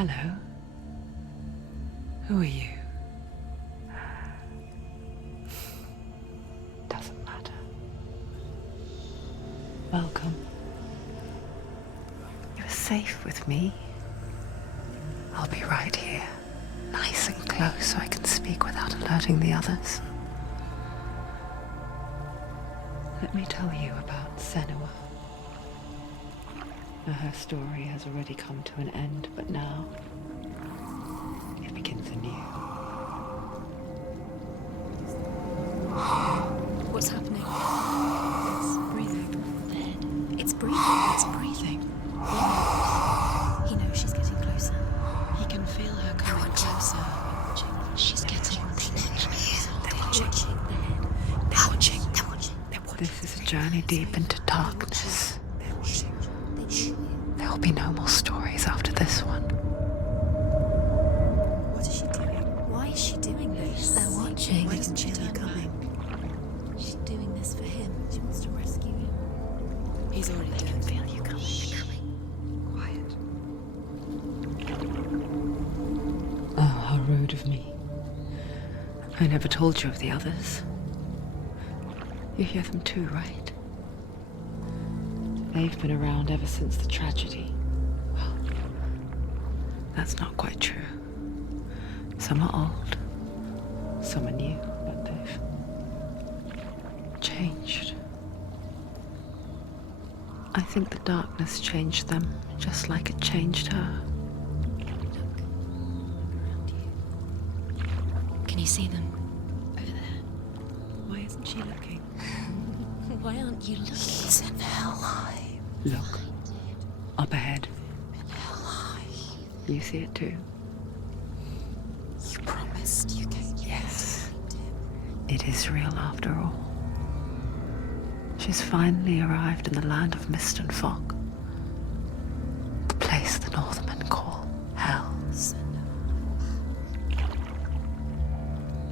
Hello. Who are you? Doesn't matter. Welcome. You're safe with me. I'll be right here, nice and close so I can speak without alerting the others. Let me tell you about Senua. Now, her story has already come to an end, but now it begins anew. What's happening? It's breathing. The head. It's breathing. It's breathing. He knows she's getting closer. He can feel her coming closer. She's getting closer. They're watching. They're watching. They're watching. This is a journey deep into darkness. They're watching. There'll be no more stories after this one. What is she doing? Why is she doing this? They're watching. Why doesn't she turn coming? She's doing this for him. She wants to rescue him. He's already dead. I can feel you coming. Quiet. Oh, how rude of me. I never told you of the others. You hear them too, right? They've been around ever since the tragedy. Well, that's not quite true. Some are old, some are new, but they've changed. I think the darkness changed them, just like it changed her. Can you see them? Over there. Why isn't she looking? Why aren't you looking? He's in hell alive. Look, up ahead. In hell alive. You see it too? You promised you came. Yes. It is real after all. She's finally arrived in the land of mist and fog. The place the Northmen call hell.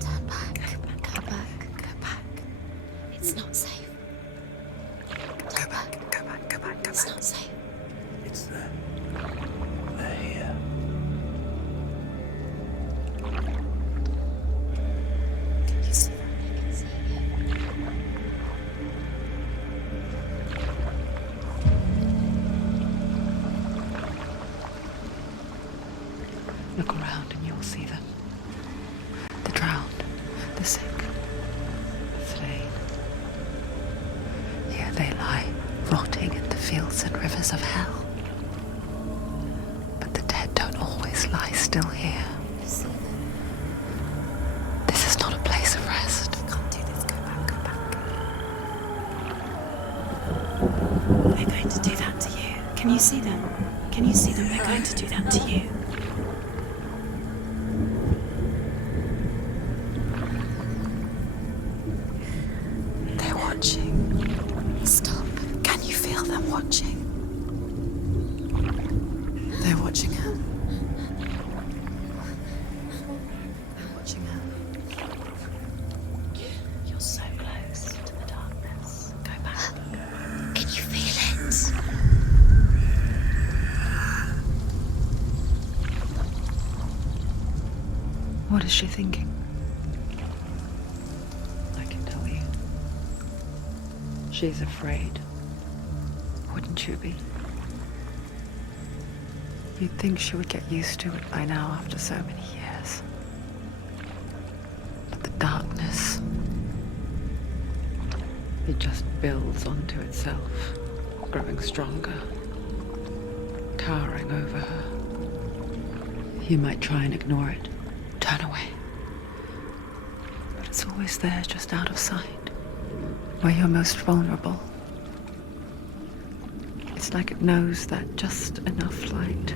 Turn back. Go back. Go back. It's not safe. Go back. It's not safe. It's them. They're here. Can you see them? I can see you. Look around and you'll see them. The drowned, the sick, the slain. Here they lie, rotting in the fields and rivers of hell. But the dead don't always lie still here. You see them? This is not a place of rest. You can't do this. Go back. Go back. They're going to do that to you. Can you see them? Can you see them? They're going to do that to you. They're watching. Stop. Can you feel them watching? They're watching her. They're watching her. You're so close to the darkness. Go back. Can you feel it? What is she thinking? I can tell you. She's afraid. Wouldn't you be? You'd think she would get used to it by now after so many years. But the darkness, it just builds onto itself, growing stronger, towering over her. You might try and ignore it, turn away. But it's always there, just out of sight, where you're most vulnerable. It's like it knows that just enough light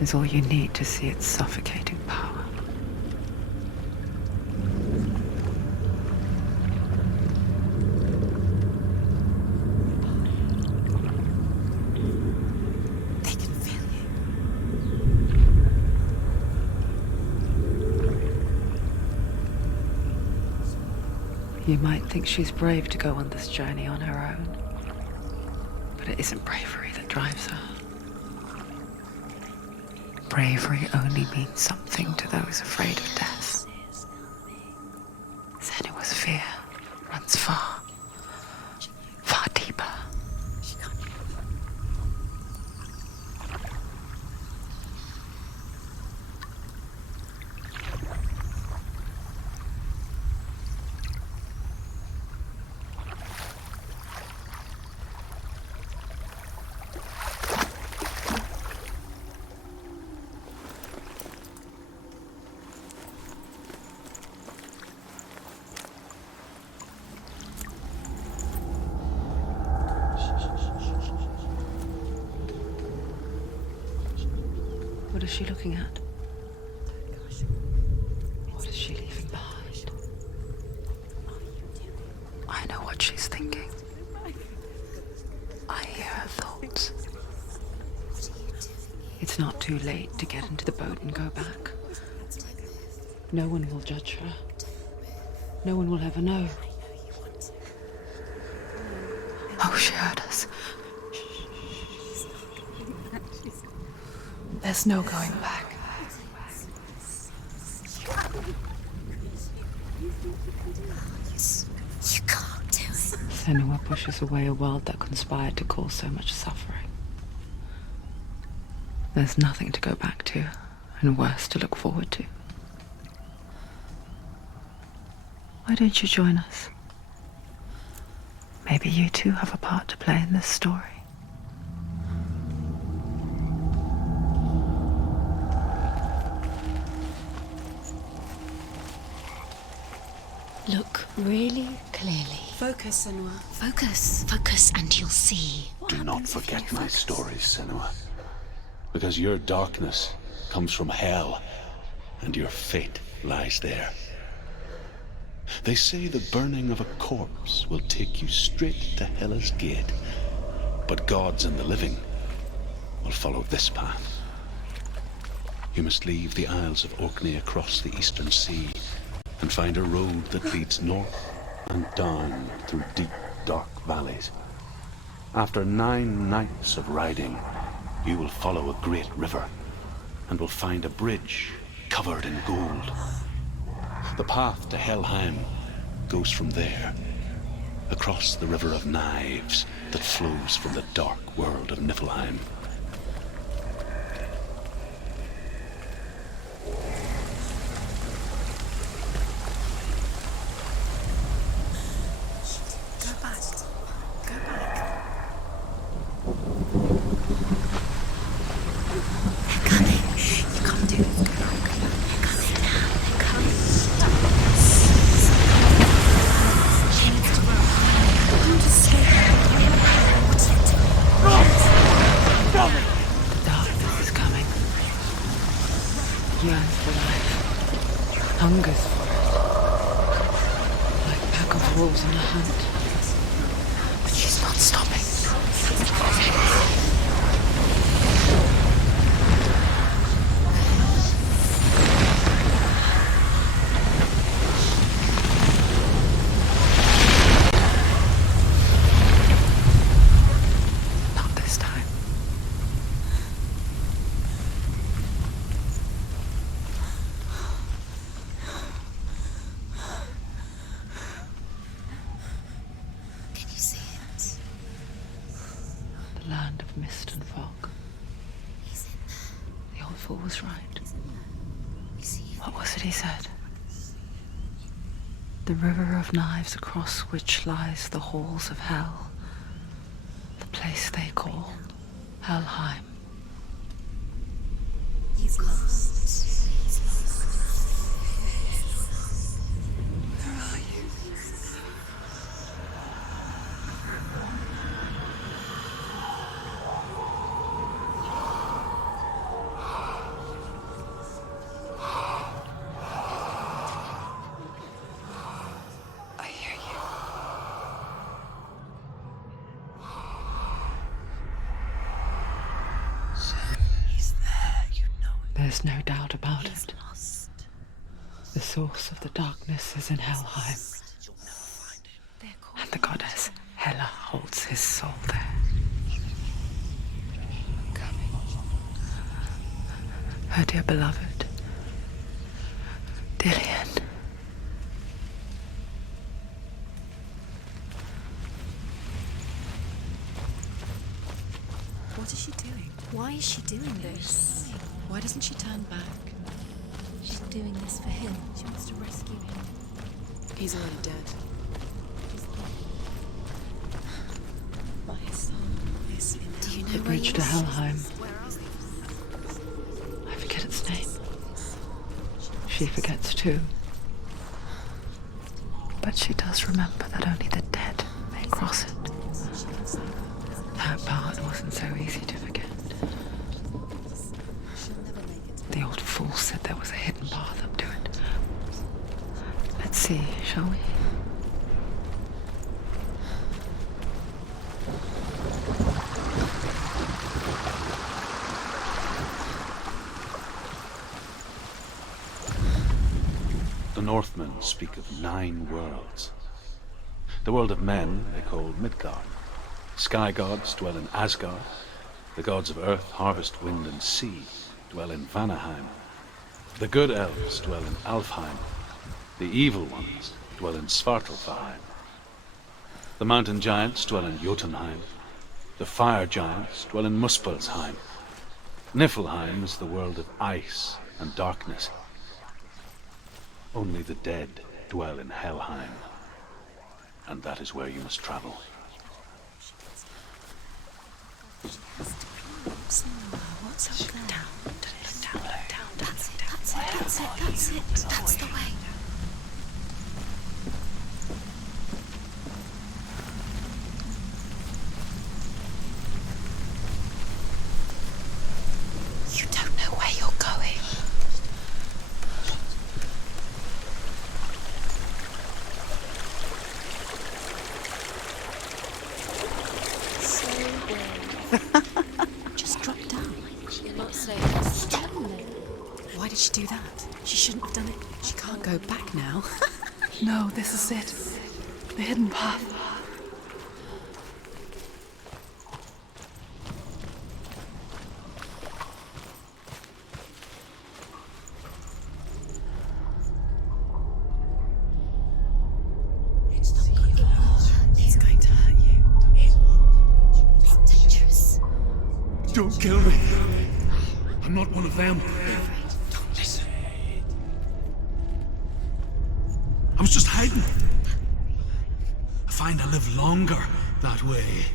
is all you need to see its suffocating power. They can feel you. You might think she's brave to go on this journey on her own, but it isn't bravery that drives her. bravery only means something to those afraid of death. Senua's fear runs far, far deeper. What is she looking at? What is she leaving behind? I know what she's thinking. I hear her thoughts. It's not too late to get into the boat and go back. No one will judge her. No one will ever know. Oh, she heard us. There's no going back. You can't do it. Senua pushes away a world that conspired to cause so much suffering. There's nothing to go back to, and worse to look forward to. Why don't you join us? Maybe you too have a part to play in this story. Look really clearly. Focus, Senua. Focus, and you'll see. Do not forget my stories, Senua. Because your darkness comes from hell, and your fate lies there. They say the burning of a corpse will take you straight to Hela's gate, but gods and the living will follow this path. You must leave the Isles of Orkney across the eastern sea, and find a road that leads north and down through deep, dark valleys. After 9 nights of riding, you will follow a great river, and will find a bridge covered in gold. The path to Helheim goes from there, across the River of Knives that flows from the dark world of Niflheim. Yearns for life, hungers for it, like a pack of wolves on a hunt. But she's not stopping. Not this time. Land of mist and fog. The old fool was right. What was it he said? The river of knives across which lies the halls of hell. The place they call Helheim. Where are you? There's no doubt about it. The source of the darkness is in Helheim, and the goddess Hela holds his soul there. her dear beloved, Dillian. What is she doing? Why is she doing this? Why doesn't she turn back? She's doing this for him. She wants to rescue him. He's already dead. My son is in. Do you know The where bridge he to is? Helheim. I forget its name. She forgets too. But she does remember that only the dead may cross it. That part wasn't so easy to forget. The old fool said there was a hidden path up to it. Let's see, shall we? The Northmen speak of 9 worlds. The world of men they call Midgard. Sky gods dwell in Asgard. The gods of earth, harvest, wind, and sea dwell in Vanaheim. The good elves dwell in Alfheim. The evil ones dwell in Svartalfheim. The mountain giants dwell in Jotunheim. The fire giants dwell in Muspelheim. Niflheim is the world of ice and darkness. Only the dead dwell in Helheim. And that is where you must travel. What's up there? Down. That's it. That's the way. You don't know where you're going. Just drop down. You're not safe. Stop. Why did she do that? She shouldn't have done it. She can't go back now. No, this is it. The hidden path. He's going to hurt you. It's dangerous. Don't kill me. I'm not one of them. Don't listen. I was just hiding. I find I live longer that way.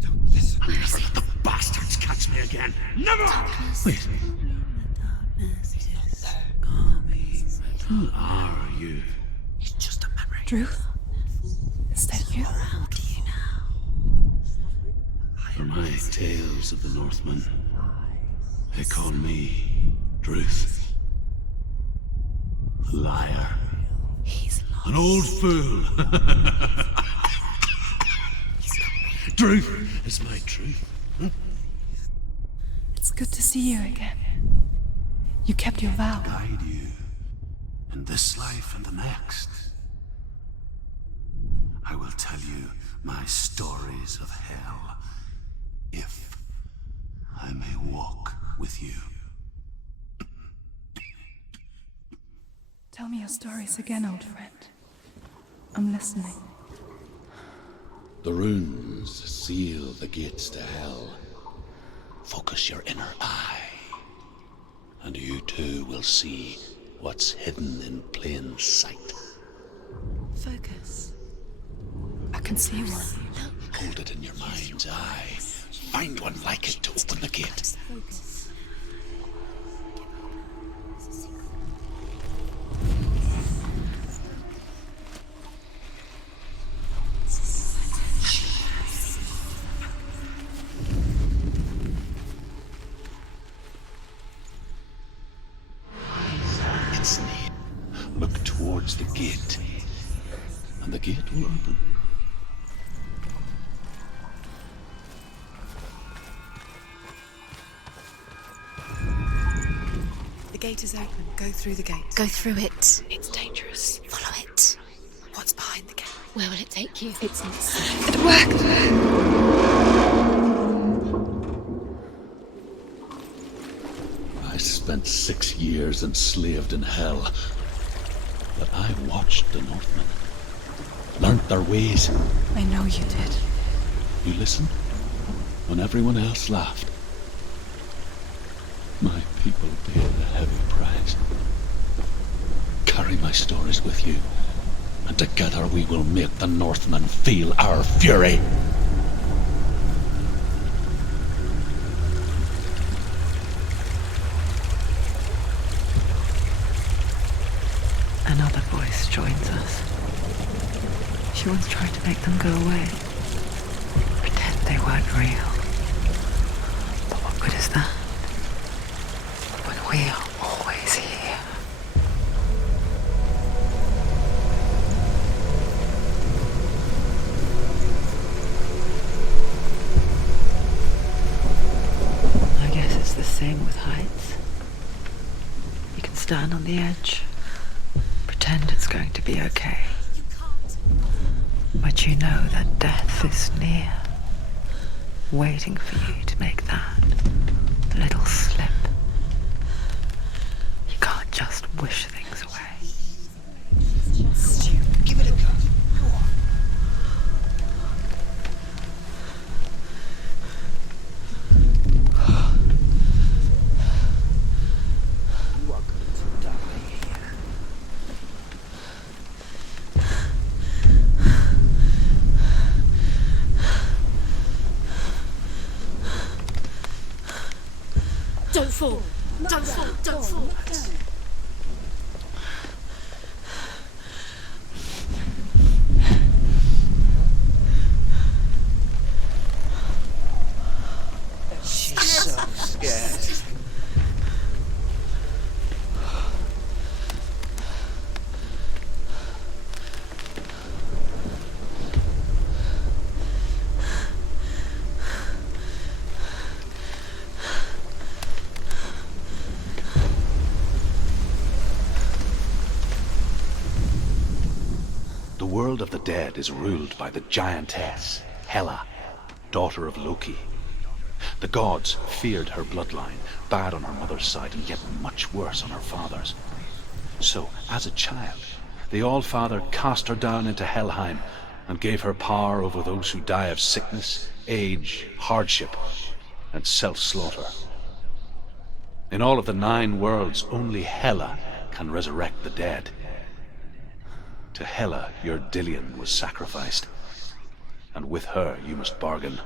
Don't listen. I'll never let the bastards catch me again. Never! Wait. Who are you? It's just a memory. Ruth? Is that you? How do you know? For my tales of the Northmen, they call me Druth. A liar. He's lost. An old fool. Druth is my truth. It's good to see you again. You kept your vow. Guide you in this life and the next. I will tell you my stories of hell, if I may walk with you. Tell me your stories again, old friend. I'm listening. The runes seal the gates to hell. Focus your inner eye, and you too will see what's hidden in plain sight. Focus. I can see one. Hold it in your mind's eye. Find one like it to open the gate. Focus. It's near. Look towards the gate, and the gate will open. The gate is open. Go through the gate. Go through it. It's dangerous. Follow it. What's behind the gate? Where will it take you? It's not safe. It worked! spent 6 years enslaved in hell. But I watched the Northmen, learnt their ways. I know you did. You listened when everyone else laughed. My people paid a heavy price. Carry my stories with you, and together we will make the Northmen feel our fury. Another voice joins us. She once tried to make them go away. Pretend they weren't real. But what good is that? When we are always here. I guess it's the same with heights. You can stand on the edge. Pretend it's going to be okay. But you know that death is near, waiting for you to make that little slip. You can't just wish things away. Stu, give it a go. Go on. You are going to die here. Don't fall! Don't fall! Don't fall! She's so scared. The world of the dead is ruled by the giantess, Hela, daughter of Loki. The gods feared her bloodline, bad on her mother's side and yet much worse on her father's. So, as a child, the All-Father cast her down into Helheim and gave her power over those who die of sickness, age, hardship, and self-slaughter. In all of the 9 worlds, only Hela can resurrect the dead. To Hela, your Dillion was sacrificed, and with her you must bargain.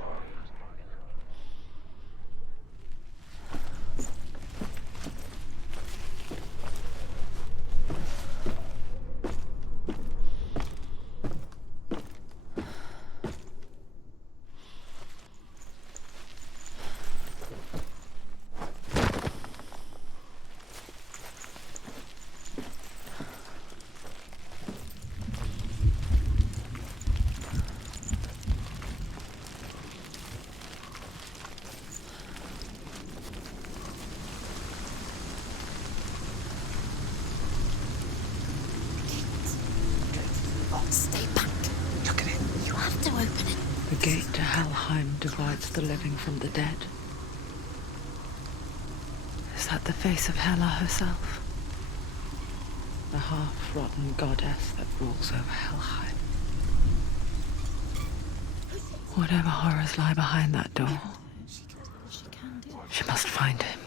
Stay back. Look at it. You have to open it. The gate to Helheim divides the living from the dead. Is that the face of Hela herself? The half-rotten goddess that rules over Helheim. Whatever horrors lie behind that door, she must find him.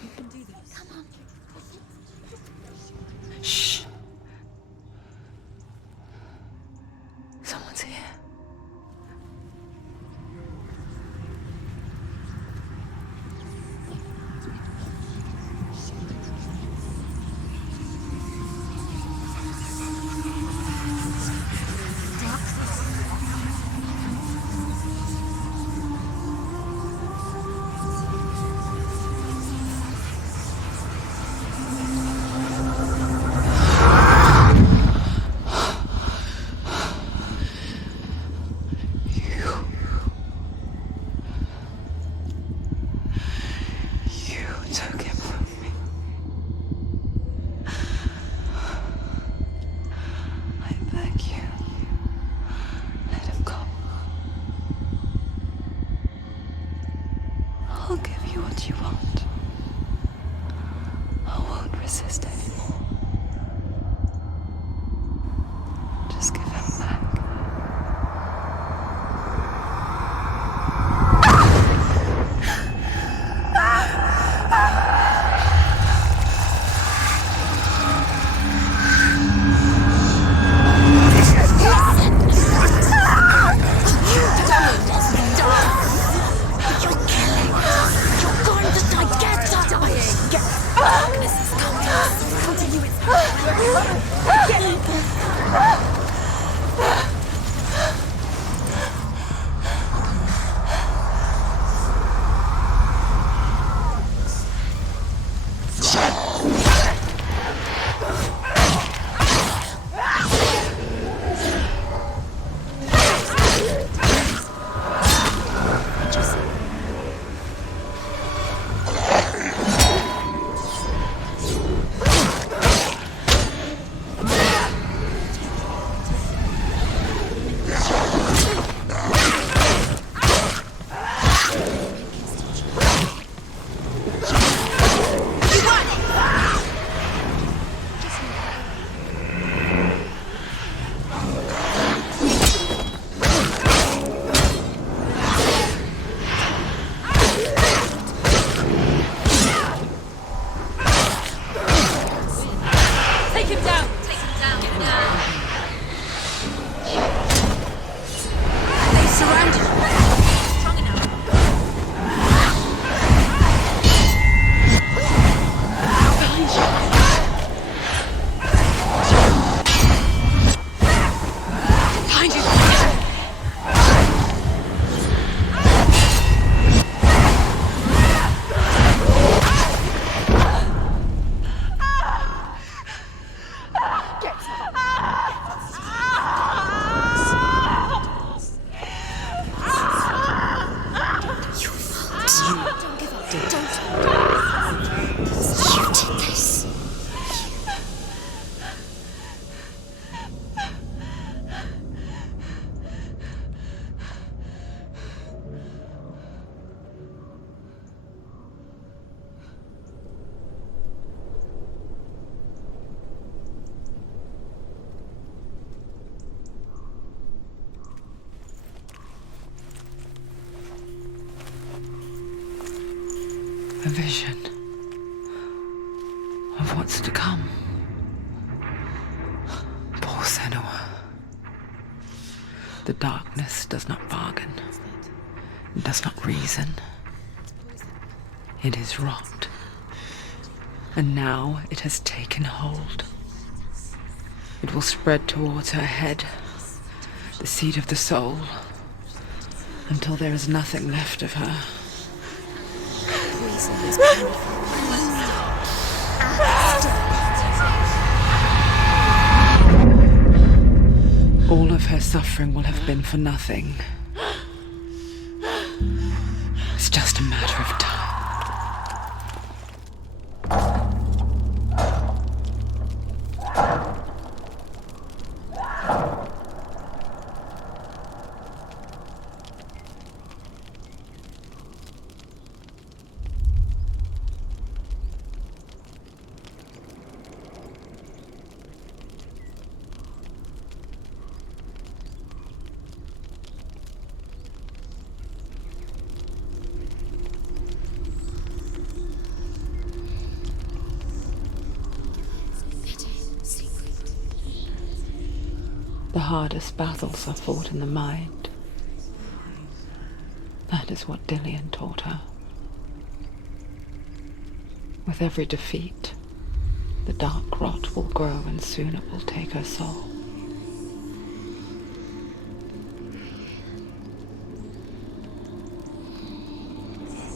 Shh. Someone's here. A vision of what's to come. Poor Senua. The darkness does not bargain. It does not reason. It is rot. And now it has taken hold. It will spread towards her head, the seat of the soul, until there is nothing left of her. Poison is painful. All of her suffering will have been for nothing. It's just a matter of time. The hardest battles are fought in the mind. That is what Dillian taught her. With every defeat, the dark rot will grow and soon it will take her soul.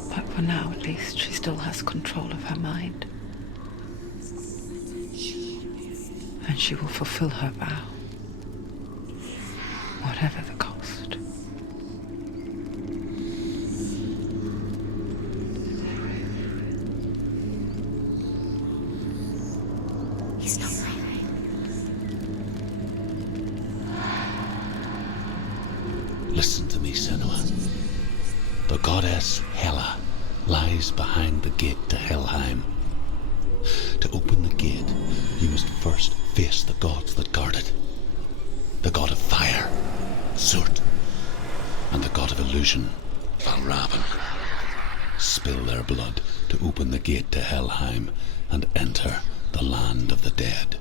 But for now, at least, she still has control of her mind. And she will fulfill her vow. Whatever the cost. He's not right. Listen to me, Senua. The goddess Hela lies behind the gate to Helheim. To open the gate, you must first face the gods that guard it. The god of fire, Surt, and the god of illusion, Valravn. Spill their blood to open the gate to Helheim and enter the land of the dead.